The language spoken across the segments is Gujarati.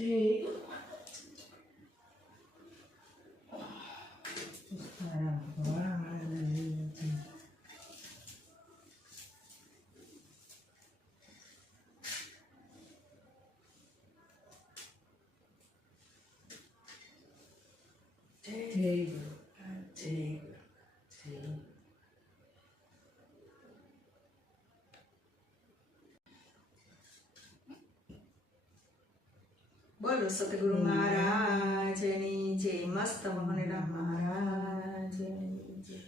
对。哎呀，我呀，还是真。对，对，对，对。બોલો સતગુરુ મહારાજની જય મસ્ત મોહનરામ મહારાજની જય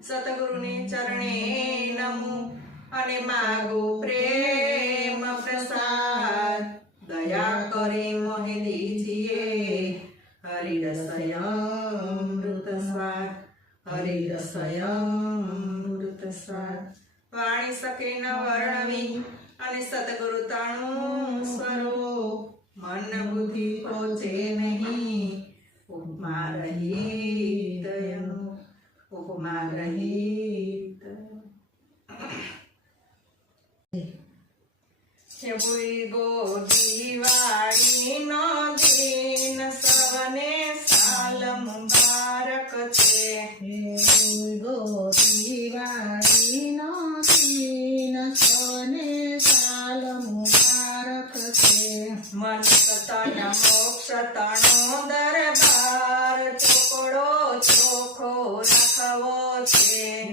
સતગુરુને ચરણે નમો અને માગો પ્રેમ પ્રસાદ દયા કરે મોહે દીજીએ હરિરસયમૃત સ્વાદ હરિરસયમૃત સ્વાદ વાણી સકે ન વર્ણવી અને સતગુરુ તાણું હે ભૂઈ ગોદી વાળીનો દિન સવને સાલ મુબારક છે. મન તન મોક્ષ તણો દરબાર ચોકડો ચોખો રાખવો છે.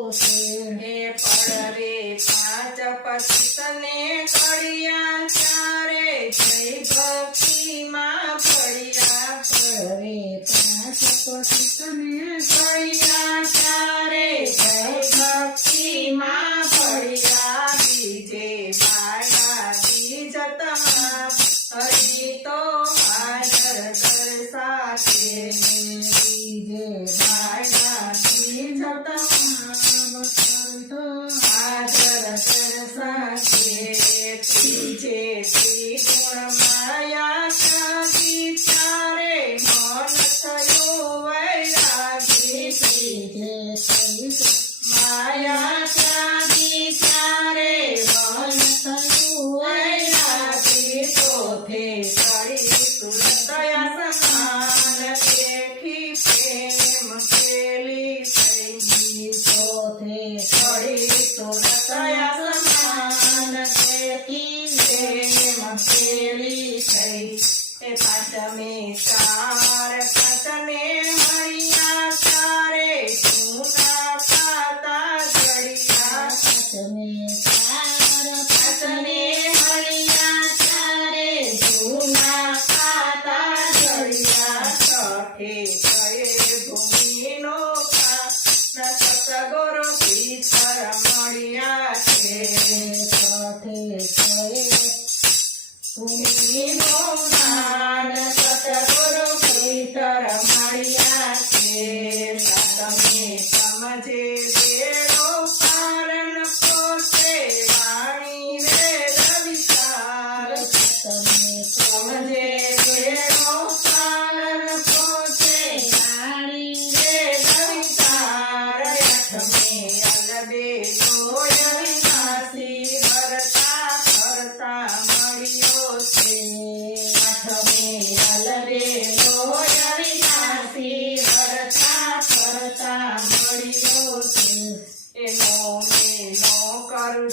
હે પડરે પાંચ પતિતને કડિયા ચારે, જય ભક્તિમાં પડ્યા પડ્યા ચારે, જય ભક્તિમાં પડ્યા બીજે પાયા બીજ તમા હરી તો હાજર કર સાથે પાયા બીજ કેલી થઈ એ પાંચમે સાર પાંચમે હરિયા ચારે સુના પાતા ઘડિયા. પાંચમે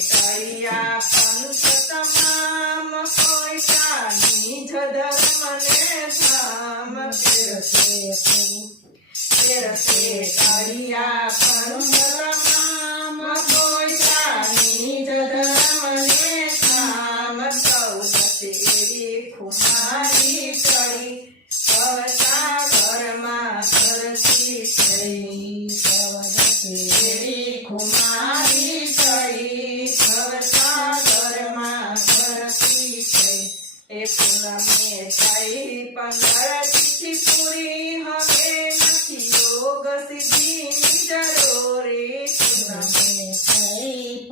તૈયા પંથ તમામ પૈસા નિજ ધર્મને ધામ ફેરશે ફેરશે તૈયા નમે થઈ પંગળથી પૂરી હવે નથી યોગ સિદ્ધિની જરૂરી નમે થઈ